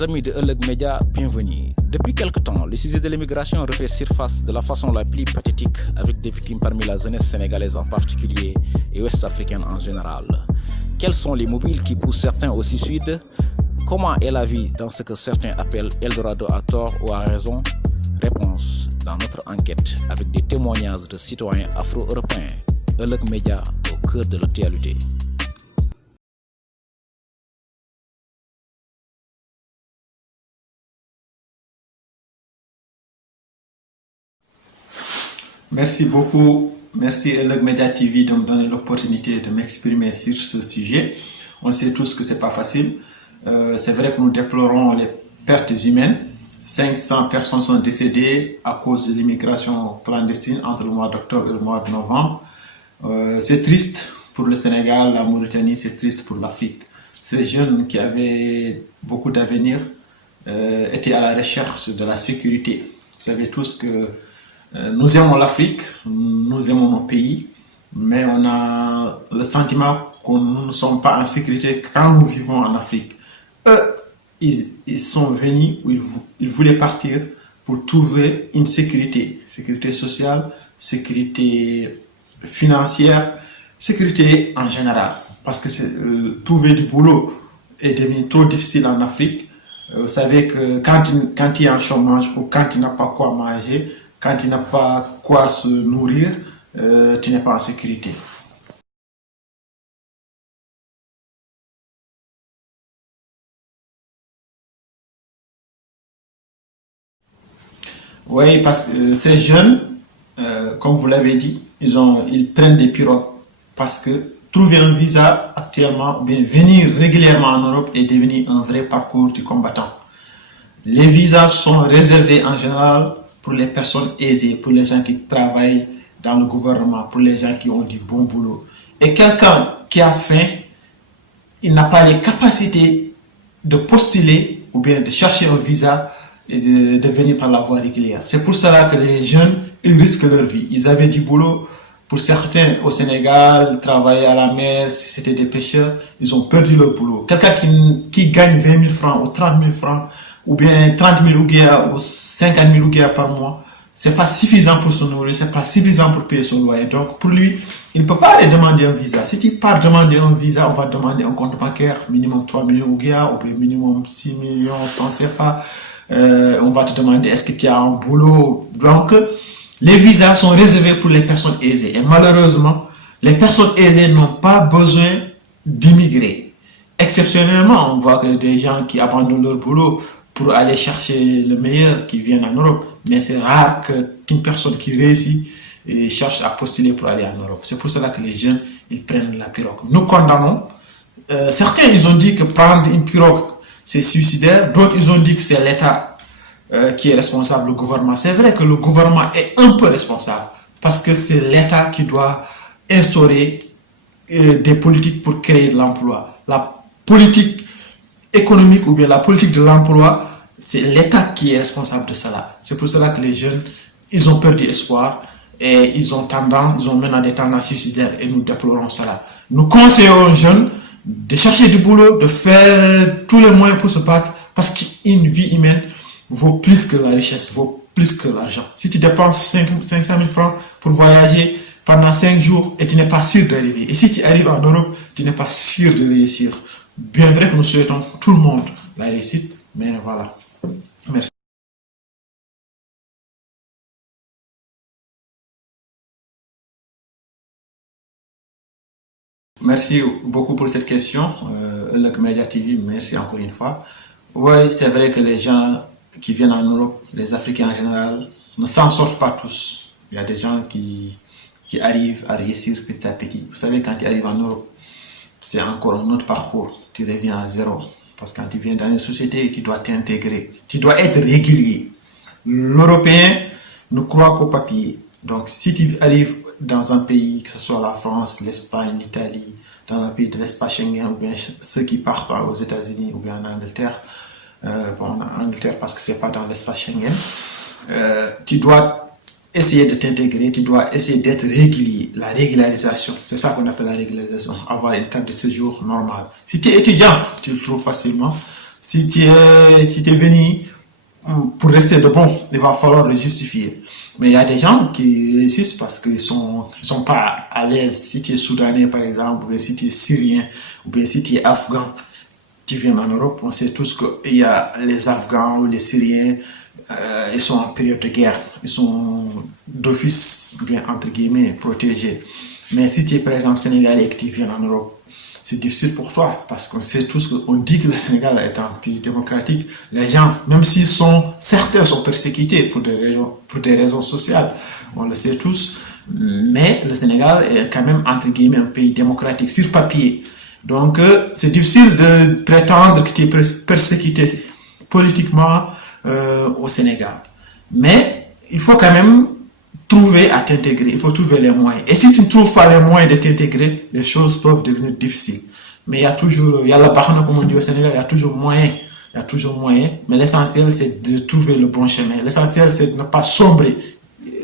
Chers amis de Euleg Media, bienvenue. Depuis quelque temps, le sujet de l'immigration refait surface de la façon la plus pathétique avec des victimes parmi la jeunesse sénégalaise en particulier et ouest-africaine en général. Quels sont les mobiles qui poussent certains au suicide? Comment est la vie dans ce que certains appellent Eldorado à tort ou à raison? Réponse dans notre enquête avec des témoignages de citoyens afro-européens. Euleg Media au cœur de l'actualité. Merci beaucoup. Merci Euleg Media TV de me donner l'opportunité de m'exprimer sur ce sujet. On sait tous que c'est pas facile. C'est vrai que nous déplorons les pertes humaines. 500 personnes sont décédées à cause de l'immigration clandestine entre le mois d'octobre et le mois de novembre. C'est triste pour le Sénégal, la Mauritanie, c'est triste pour l'Afrique. Ces jeunes qui avaient beaucoup d'avenir étaient à la recherche de la sécurité. Vous savez tous que nous aimons l'Afrique, nous aimons nos pays, mais on a le sentiment que nous ne sommes pas en sécurité quand nous vivons en Afrique. Eux, ils sont venus, ou ils voulaient partir pour trouver une sécurité sociale, sécurité financière, sécurité en général. Parce que trouver du boulot est devenu trop difficile en Afrique. Vous savez que quand il y a un chômage ou quand il n'a pas quoi manger, quand tu n'as pas quoi se nourrir, tu n'es pas en sécurité. Oui, parce que ces jeunes, comme vous l'avez dit, ils prennent des pirogues parce que trouver un visa actuellement, ou bien venir régulièrement en Europe est devenu un vrai parcours du combattant. Les visas sont réservés en général pour les personnes aisées, pour les gens qui travaillent dans le gouvernement, pour les gens qui ont du bon boulot. Et quelqu'un qui a faim, il n'a pas les capacités de postuler ou bien de chercher un visa et de venir par la voie régulière. C'est pour cela que les jeunes, ils risquent leur vie. Ils avaient du boulot. Pour certains au Sénégal, ils travaillaient à la mer, si c'était des pêcheurs, ils ont perdu leur boulot. Quelqu'un qui gagne 20 000 francs ou 30 000 francs, ou bien 30 000 ouguiya ou 50 000 ouguiya par mois, c'est pas suffisant pour se nourrir, c'est pas suffisant pour payer son loyer. Donc pour lui, il ne peut pas aller demander un visa. Si tu pars demander un visa, on va demander un compte bancaire, minimum 3 millions ouguiya, ou bien minimum 6 millions francs CFA. On va te demander est-ce que tu as un boulot. Donc les visas sont réservés pour les personnes aisées. Et malheureusement, les personnes aisées n'ont pas besoin d'immigrer. Exceptionnellement, on voit que des gens qui abandonnent leur boulot pour aller chercher le meilleur qui viennent en Europe. Mais c'est rare qu'une personne qui réussit et cherche à postuler pour aller en Europe. C'est pour cela que les jeunes, ils prennent la pirogue. Nous condamnons. Certains, ils ont dit que prendre une pirogue, c'est suicidaire. D'autres, ils ont dit que c'est l'État qui est responsable, le gouvernement. C'est vrai que le gouvernement est un peu responsable parce que c'est l'État qui doit instaurer des politiques pour créer de l'emploi. La politique économique ou bien la politique de l'emploi, c'est l'État qui est responsable de cela. C'est pour cela que les jeunes, ils ont perdu espoir et ils ont maintenant des tendances suicidaires et nous déplorons cela. Nous conseillons aux jeunes de chercher du boulot, de faire tous les moyens pour se battre parce qu'une vie humaine vaut plus que la richesse, vaut plus que l'argent. Si tu dépenses 500 000 francs pour voyager pendant 5 jours et tu n'es pas sûr d'arriver, et si tu arrives en Europe, tu n'es pas sûr de réussir. Bien vrai que nous souhaitons tout le monde la réussite, mais voilà. Merci. Merci beaucoup pour cette question. Euleg Media TV, merci encore une fois. Oui, c'est vrai que les gens qui viennent en Europe, les Africains en général, ne s'en sortent pas tous. Il y a des gens qui arrivent à réussir petit à petit. Vous savez, quand tu arrives en Europe, c'est encore un autre parcours. Tu reviens à zéro. Parce que quand tu viens dans une société, tu dois t'intégrer. Tu dois être régulier. L'Européen ne croit qu'au papier. Donc, si tu arrives dans un pays, que ce soit la France, l'Espagne, l'Italie, dans un pays de l'espace Schengen, ou bien ceux qui partent aux États-Unis ou bien en Angleterre, en Angleterre parce que c'est pas dans l'espace Schengen, tu dois essayer de t'intégrer, tu dois essayer d'être régulier. La régularisation, c'est ça qu'on appelle la régularisation, avoir une carte de séjour normale. Si tu es étudiant, tu le trouves facilement. Si tu es venu pour rester de bon, il va falloir le justifier. Mais il y a des gens qui réussissent parce qu'ils sont pas à l'aise. Si tu es soudanais, par exemple, ou bien si tu es syrien, ou bien si tu es afghan, tu viens en Europe, on sait tous qu'il y a les Afghans ou les Syriens, ils sont en période de guerre, ils sont d'office, bien entre guillemets, protégés. Mais si tu es par exemple sénégalais et que tu viens en Europe, c'est difficile pour toi parce qu'on sait tous qu'on dit que le Sénégal est un pays démocratique. Les gens, même s'ils sont, certains sont persécutés pour des raisons sociales, on le sait tous, mais le Sénégal est quand même entre guillemets un pays démocratique sur papier. Donc, c'est difficile de prétendre que tu es persécuté politiquement au Sénégal. Mais il faut quand même trouver à t'intégrer. Il faut trouver les moyens. Et si tu ne trouves pas les moyens de t'intégrer, les choses peuvent devenir difficiles. Mais il y a toujours, il y a la barre, comme on dit au Sénégal, il y a toujours moyen. Il y a toujours moyen. Mais l'essentiel, c'est de trouver le bon chemin. L'essentiel, c'est de ne pas sombrer.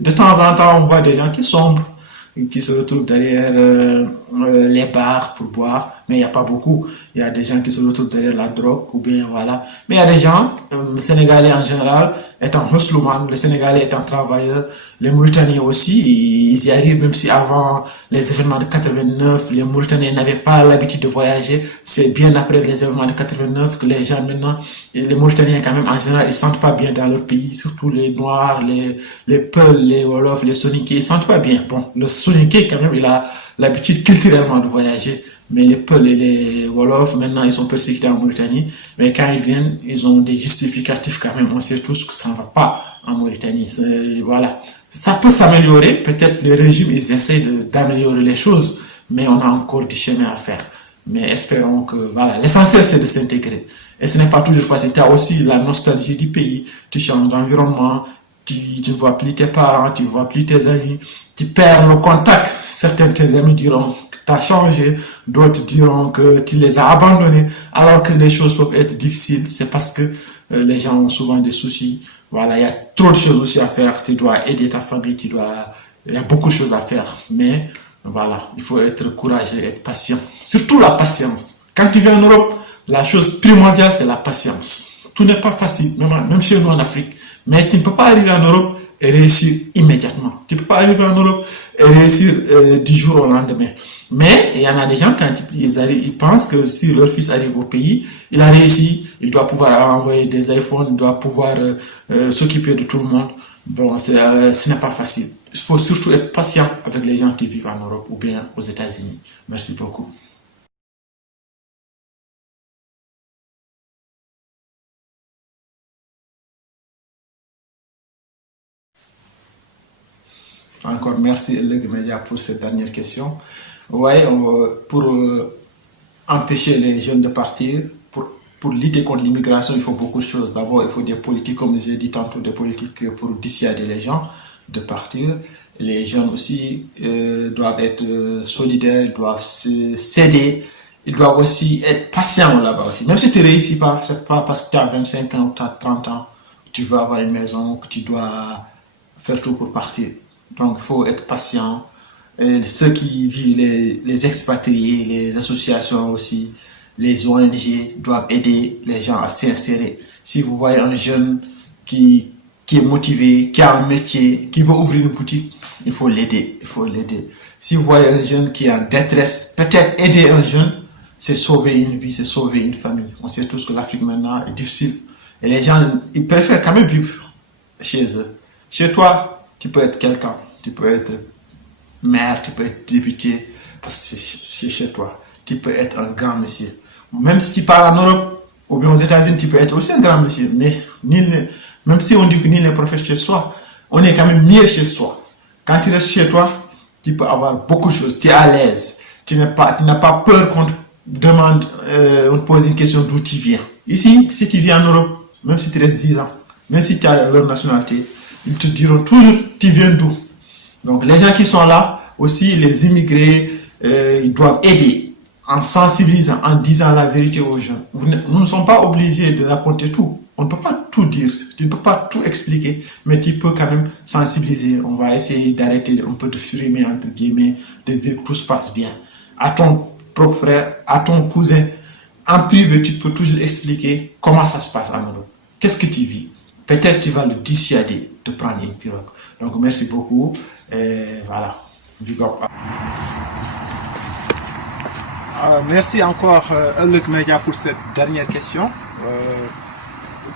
De temps en temps, on voit des gens qui sombrent, qui se retrouvent derrière les bars pour boire, mais il n'y a pas beaucoup. Il y a des gens qui se retrouvent derrière la drogue, ou bien voilà. Mais il y a des gens, Sénégalais en général, étant hustleman, les Sénégalais étant travailleurs, les Mauritaniens aussi, ils y arrivent, même si avant les événements de 89, les Mauritaniens n'avaient pas l'habitude de voyager. C'est bien après les événements de 89 que les gens maintenant, les Mauritaniens quand même en général, ils sentent pas bien dans leur pays, surtout les Noirs, les Peuls, les Wolofs, les Soninké, ils sentent pas bien. Bon, le Soninké quand même, il a l'habitude culturellement de voyager. Mais les Peuls et les Wolofs, maintenant, ils sont persécutés en Mauritanie. Mais quand ils viennent, ils ont des justificatifs quand même. On sait tous que ça ne va pas en Mauritanie. Voilà. Ça peut s'améliorer. Peut-être les régimes, ils essaient d'améliorer les choses. Mais on a encore du chemin à faire. Mais espérons que, voilà. L'essentiel, c'est de s'intégrer. Et ce n'est pas toujours facile. Tu as aussi la nostalgie du pays. Tu changes d'environnement. Tu ne vois plus tes parents. Tu ne vois plus tes amis. Tu perds le contact. Certains de tes amis diront tu as changé, d'autres diront que tu les as abandonnés, alors que les choses peuvent être difficiles. C'est parce que les gens ont souvent des soucis. Voilà, il y a trop de choses aussi à faire. Tu dois aider ta famille, il y a beaucoup de choses à faire. Mais voilà, il faut être courageux et être patient. Surtout la patience. Quand tu viens en Europe, la chose primordiale, c'est la patience. Tout n'est pas facile, même chez nous en Afrique. Mais tu ne peux pas arriver en Europe et réussir immédiatement. Tu ne peux pas arriver en Europe et réussir du jour au lendemain. Mais il y en a des gens, quand ils pensent que si leur fils arrive au pays, il a réussi, il doit pouvoir envoyer des iPhones, il doit pouvoir s'occuper de tout le monde. Bon, ce n'est pas facile. Il faut surtout être patient avec les gens qui vivent en Europe ou bien aux États-Unis. Merci beaucoup. Encore merci, Elègue Média, pour cette dernière question. Oui, pour empêcher les jeunes de partir, pour lutter contre l'immigration, il faut beaucoup de choses. D'abord, il faut des politiques, comme j'ai dit tantôt, des politiques pour dissuader les gens de partir. Les jeunes aussi doivent être solidaires, doivent s'aider. Ils doivent aussi être patients là-bas aussi. Même si tu ne réussis pas, c'est pas parce que tu as 25 ans ou tu as 30 ans que tu veux avoir une maison, que tu dois faire tout pour partir. Donc, il faut être patient. Et ceux qui vivent, les expatriés, les associations aussi, les ONG doivent aider les gens à s'insérer. Si vous voyez un jeune qui est motivé, qui a un métier, qui veut ouvrir une boutique, il faut l'aider. Il faut l'aider. Si vous voyez un jeune qui est en détresse, peut-être aider un jeune, c'est sauver une vie, c'est sauver une famille. On sait tous que l'Afrique maintenant est difficile. Et les gens, ils préfèrent quand même vivre chez eux. Chez toi, tu peux être quelqu'un. Tu peux être maire, tu peux être député, parce que c'est chez toi. Tu peux être un grand monsieur. Même si tu pars en Europe ou bien aux États-Unis, tu peux être aussi un grand monsieur. Mais même si on dit que ni les prophètes chez soi, on est quand même mieux chez soi. Quand tu restes chez toi, tu peux avoir beaucoup de choses. Tu es à l'aise. Tu n'as pas peur qu'on te demande, on te pose une question d'où tu viens. Ici, si tu viens en Europe, même si tu restes 10 ans, même si tu as leur nationalité, ils te diront toujours tu viens d'où. Donc les gens qui sont là, aussi les immigrés, ils doivent aider en sensibilisant, en disant la vérité aux gens. Nous ne sommes pas obligés de raconter tout. On ne peut pas tout dire, tu ne peux pas tout expliquer, mais tu peux quand même sensibiliser. On va essayer d'arrêter un peu de fumer, entre guillemets, de dire que tout se passe bien. À ton propre frère, à ton cousin, en privé, tu peux toujours expliquer comment ça se passe en Europe. Qu'est-ce que tu vis? Peut-être tu vas le dissuader de prendre une pirogue. Donc, merci beaucoup. Et voilà. Big up. Merci encore, Eulook Media, pour cette dernière question.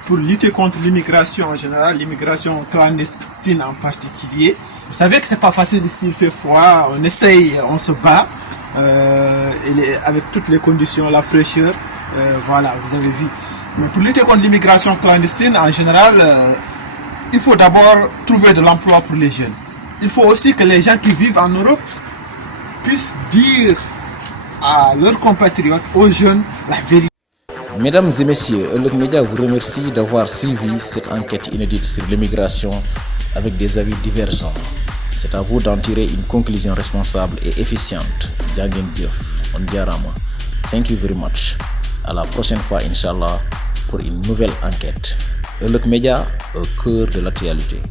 Pour lutter contre l'immigration en général, l'immigration clandestine en particulier, vous savez que c'est pas facile ici, il fait froid, on essaye, on se bat, avec toutes les conditions, la fraîcheur, voilà, vous avez vu. Mais pour lutter contre l'immigration clandestine en général, il faut d'abord trouver de l'emploi pour les jeunes. Il faut aussi que les gens qui vivent en Europe puissent dire à leurs compatriotes, aux jeunes, la vérité. Mesdames et messieurs, Eulook Media vous remercie d'avoir suivi cette enquête inédite sur l'immigration avec des avis divergents. C'est à vous d'en tirer une conclusion responsable et efficiente. Jangin Dieuf, on diarama. Thank you very much. À la prochaine fois, Inch'Allah, pour une nouvelle enquête. Eulook Media au cœur de l'actualité.